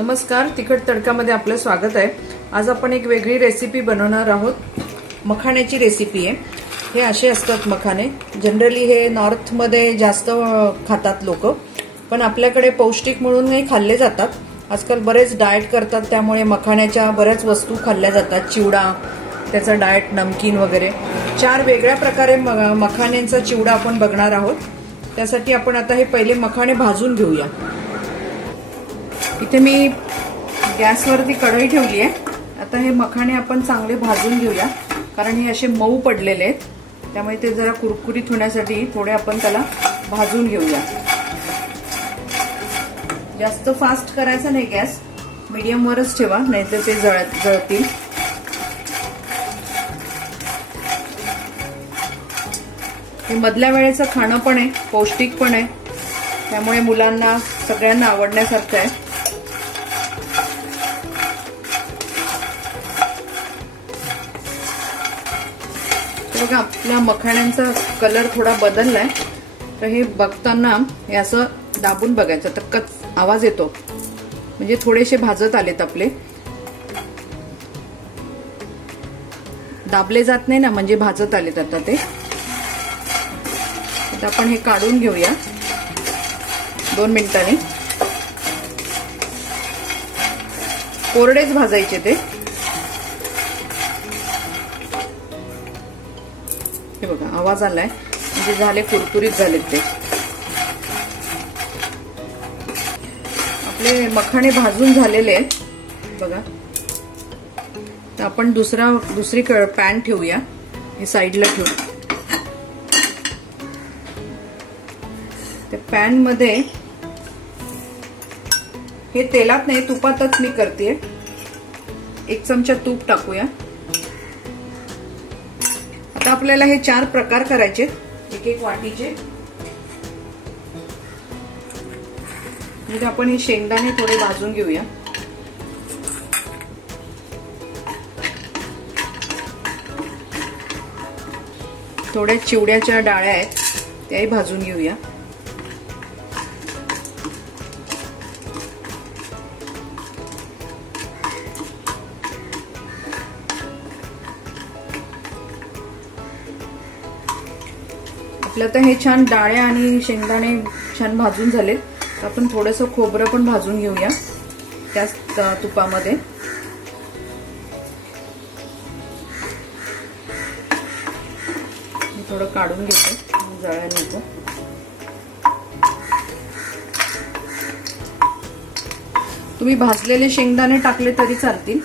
नमस्कार, तिखट तडकामध्ये आपलं स्वागत आहे। आज आपण एक वेगळी रेसिपी बनवणार आहोत। मखाण्याची रेसिपी आहे। हे असे असतात मखाणे। जनरली हे नॉर्थ मध्ये जास्त खातात लोक, पण आपल्याकडे पौष्टिक म्हणून हे खाल्ले जातात। आजकाल बरेच डाएट करतात, त्यामुळे मखाण्याच्या बऱ्याच वस्तू खाल्ल्या जातात। चिवडा, त्याचा डाएट नमकीन वगैरे 4 वेगळ्या प्रकारे मखाण्यांचा चिवडा आपण बघणार आहोत। त्यासाठी आपण आता हे पहिले मखाणे भाजून घेऊया। इथे मी गॅसवरती कढई ठेवली आहे। आता हे मखाणे आपण चांगले भाजून घेऊया, कारण हे असे मऊ पडलेले आहेत, त्यामुळे ते जरा कुरकुरीत होण्यासाठी थोडे आपण त्याला भाजून घेऊया। जास्त फास्ट करायचा नाही, गॅस मीडियम वरच ठेवा, नाहीतर ते जळतील। हे मधल्या वेळेचं खाणं पण आहे, पौष्टिक पण आहे, त्यामुळे मुलांना सगळ्यांना आवडण्यासारखं आहे। बघा, आपल्या मखाण्यांचा कलर थोडा बदललाय, तर हे बघताना हे असं दाबून बघायचं, तर कच आवाज येतो, म्हणजे थोडेसे भाजत आलेत आपले। दाबले जात नाही ना, म्हणजे भाजत आलेत आता ते। आता आपण हे काढून घेऊया 2 मिनिटांनी। कोरडेच भाजायचे ते। हे बघा, आवाज आलाय, म्हणजे झाले, कुरकुरीत झालेत ते। आपले मखाणे भाजून झालेले आहेत बघा। तर आपण दुसरी पॅन ठेवूया, हे साईडला ठेवू। त्या पॅन मध्ये हे तेलात नाही, तुपातच मी करतेय। 1 चमचा तूप टाकूया। आता आपल्याला हे 4 प्रकार करायचे, एक वाटीचे। म्हणजे आपण हे शेंगदाणे थोडे भाजून घेऊया। थोड्या चिवड्याच्या डाळ्या आहेत, त्याही भाजून घेऊया। आपलं तर हे छान डाळ्या आणि शेंगदाणे छान भाजून झाले। आपण थोडंसं खोबरं पण भाजून घेऊया त्याच तुपामध्ये। थोडं काढून घेतो, जळा नको। तुम्ही भाजलेले शेंगदाणे टाकले तरी चालतील।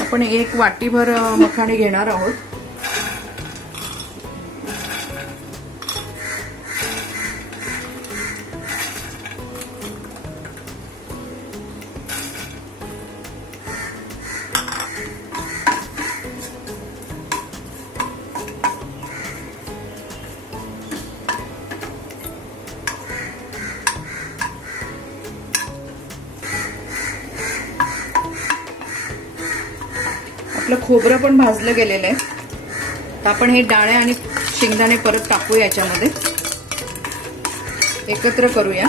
आपण 1 वाटीभर मखाणे घेणार आहोत। आपलं खोबरं पण भाजलं गेलेलं आहे। तर आपण हे डाळे आणि शेंगदाणे परत टाकू याच्यामध्ये, एकत्र करूया।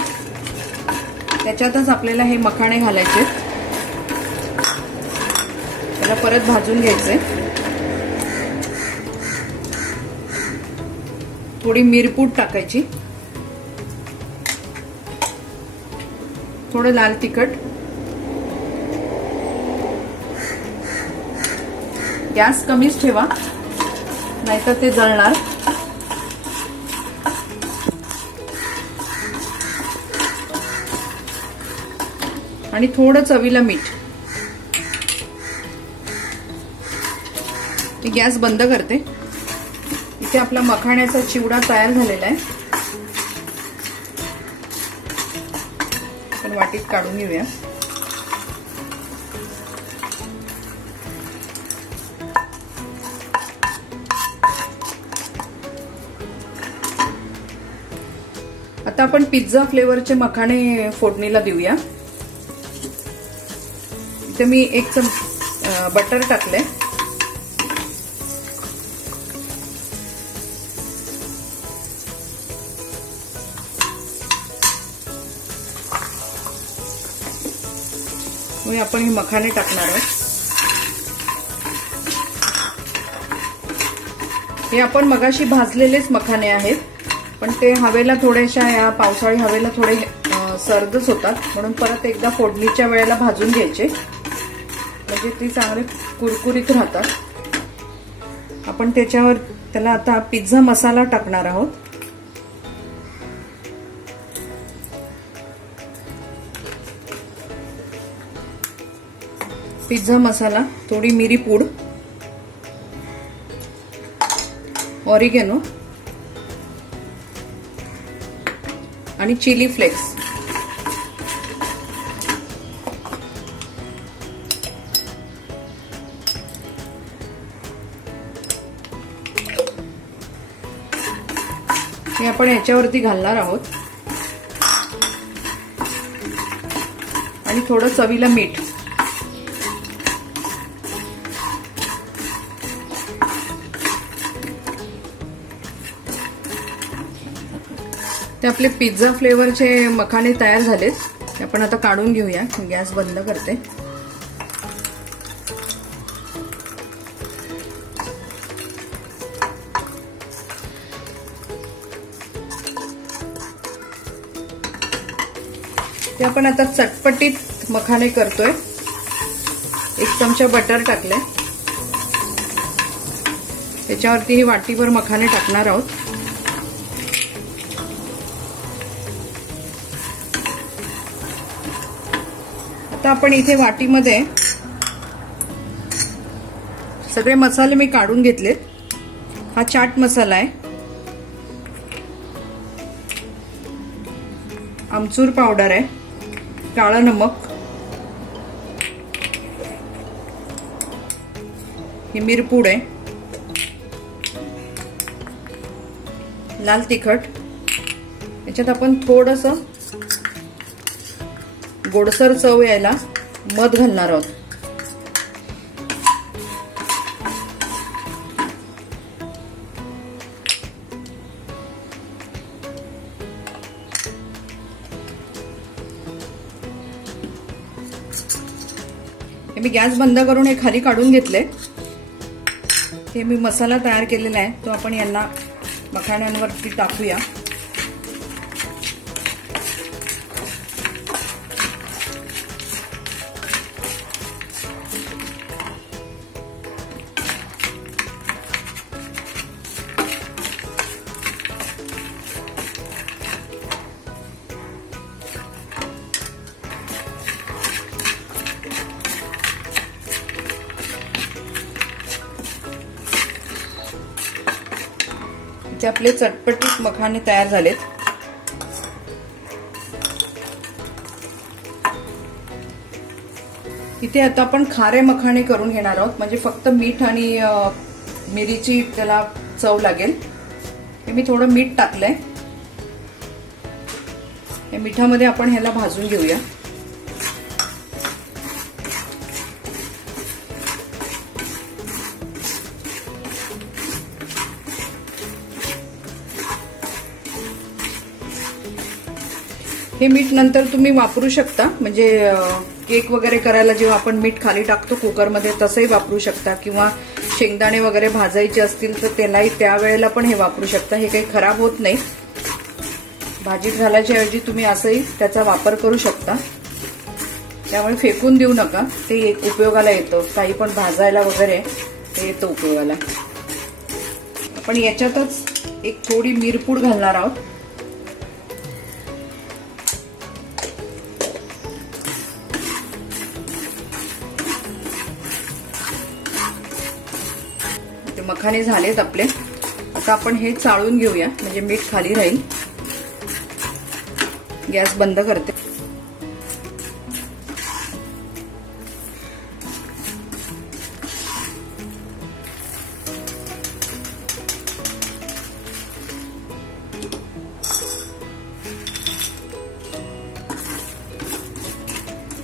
त्याच्यातच आपल्याला हे मखाणे घालायचे, त्याला परत भाजून घ्यायचे। थोडी मिरपूड टाकायची, थोडं लाल तिखट। गॅस कमीच ठेवा, नाहीतर ते जळणार। आणि थोडं चवीला मीठ। मी गॅस बंद करते। इथे आपला मखाण्याचा चिवडा तयार झालेला आहे। आपण वाटीत काढून घेऊया। आता आपण पिझ्झा फ्लेवरचे मखाणे फोडणीला देऊया। इथे मी 1 चमचा बटर टाकले। मग आपण हे मखाने टाकणार आहोत. हे आपण मगाशी भाजलेलेच मखाने आहेत, पण ते हवेला थोड्याशा या पावसाळी हवेला थोडे सर्दच होतात, म्हणून परत एकदा फोडणीच्या वेळेला भाजून घ्यायचे, म्हणजे ते चांगले कुरकुरीत राहतात. आपण त्याला आता पिझ्झा मसाला टाकणार आहोत. पिझ्झा मसाला, थोडी मिरी पूड, ऑरिगेनो आणि चिली फ्लेक्स. हे आपण याच्यावरती घालणार आहोत आणि थोडं चवीला मीठ. ते आपले पिझ्झा फ्लेवरचे मखाने तयार झालेत. ते आपण आता काढून घेऊया. गॅस बंद करते. ते आपण आता चटपटीत मखाने करतोय. 1 चमचा बटर टाकले. त्याच्यावरती ही वाटीभर मखाने टाकणार आहोत. आता आपण इथे वाटीमध्ये सगळे मसाले मी काढून घेतलेत. हा चाट मसाला आहे, आमचूर पावडर आहे, काळं नमक, ही मिरपूड आहे, लाल तिखट. याच्यात आपण थोडंसं गोडसर चव यायला मध घालणार आहोत. मी गॅस बंद करून हे खाली काढून घेतले. हे मी मसाला तयार केलेला आहे, तो आपण यांना मखाण्यांवरती टाकूया. इथे आपले चटपटीत मखाने तयार झालेत. इथे आता आपण खारे मखाने करून घेणार आहोत, म्हणजे फक्त मीठ आणि मिरीची त्याला चव लागेल. हे मी थोडं मीठ टाकलंय. या मिठामध्ये आपण ह्याला भाजून घेऊया. हे मीठ नंतर तुम्ही वापरू शकता, म्हणजे केक वगैरे करायला जेव्हा आपण मीठ खाली टाकतो कुकरमध्ये तसंही वापरू शकता, किंवा शेंगदाणे वगैरे भाजायचे असतील तर त्यालाही त्यावेळेला पण हे वापरू शकता. हे काही खराब होत नाही. भाजीत घालायच्या ऐवजी तुम्ही असंही त्याचा वापर करू शकता. त्यामुळे फेकून देऊ नका, ते एक उपयोगाला येतं. काही पण भाजायला वगैरे ते येतं उपयोगाला. आपण याच्यातच एक थोडी मिरपूड घालणार आहोत. मखाने झालेत आपले. आता आपण हे चाळून घेऊया, म्हणजे मीठ खाली राहील. गॅस बंद करते.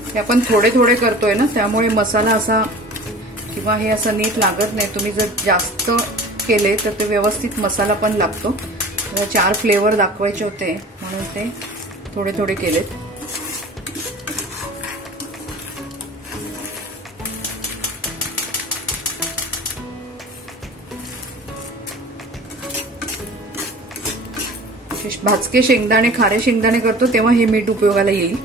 हे आपण थोडे थोडे करतोय ना, त्यामुळे मसाला असा किंवा हे असं नीट लागत नाही. तुम्ही जर जास्त केले तर ते व्यवस्थित मसाला पण लागतो. 4 फ्लेवर दाखवायचे होते म्हणून ते थोडे थोडे केलेत. भाजके शेंगदाणे, खारे शेंगदाणे करतो तेव्हा हे मीठ उपयोगाला येईल.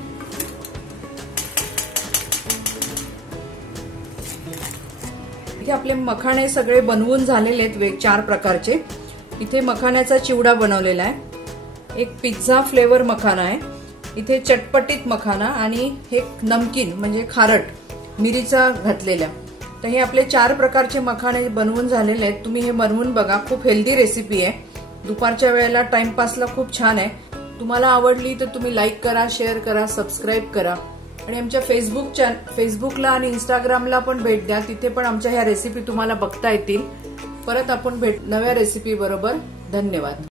इथे आपले मखाणे सगळे बनवून झालेले आहेत 4 प्रकारचे. इथे मखाण्याचा चिवडा बनवलेला आहे, एक पिझ्झा फ्लेवर मखाना आहे, इथे चटपटीत मखाना आणि हे नमकीन म्हणजे खारट मिरीचा घातलेला. तर हे आपले 4 प्रकारचे मखाणे बनवून झालेले आहेत. तुम्ही हे बनवून बघा, खूप हेल्दी रेसिपी आहे. दुपारच्या वेळेला टाइमपासला खूप छान आहे. तुम्हाला आवडली तर तुम्ही लाईक करा, शेअर करा, सबस्क्राईब करा आणि आमच्या फेसबुकला आणि इंस्टाग्रामला पण भेट द्या. तिथे पण आमच्या ह्या रेसिपी तुम्हाला बघता येतील. परत आपण नव्या रेसिपी बरोबर. धन्यवाद.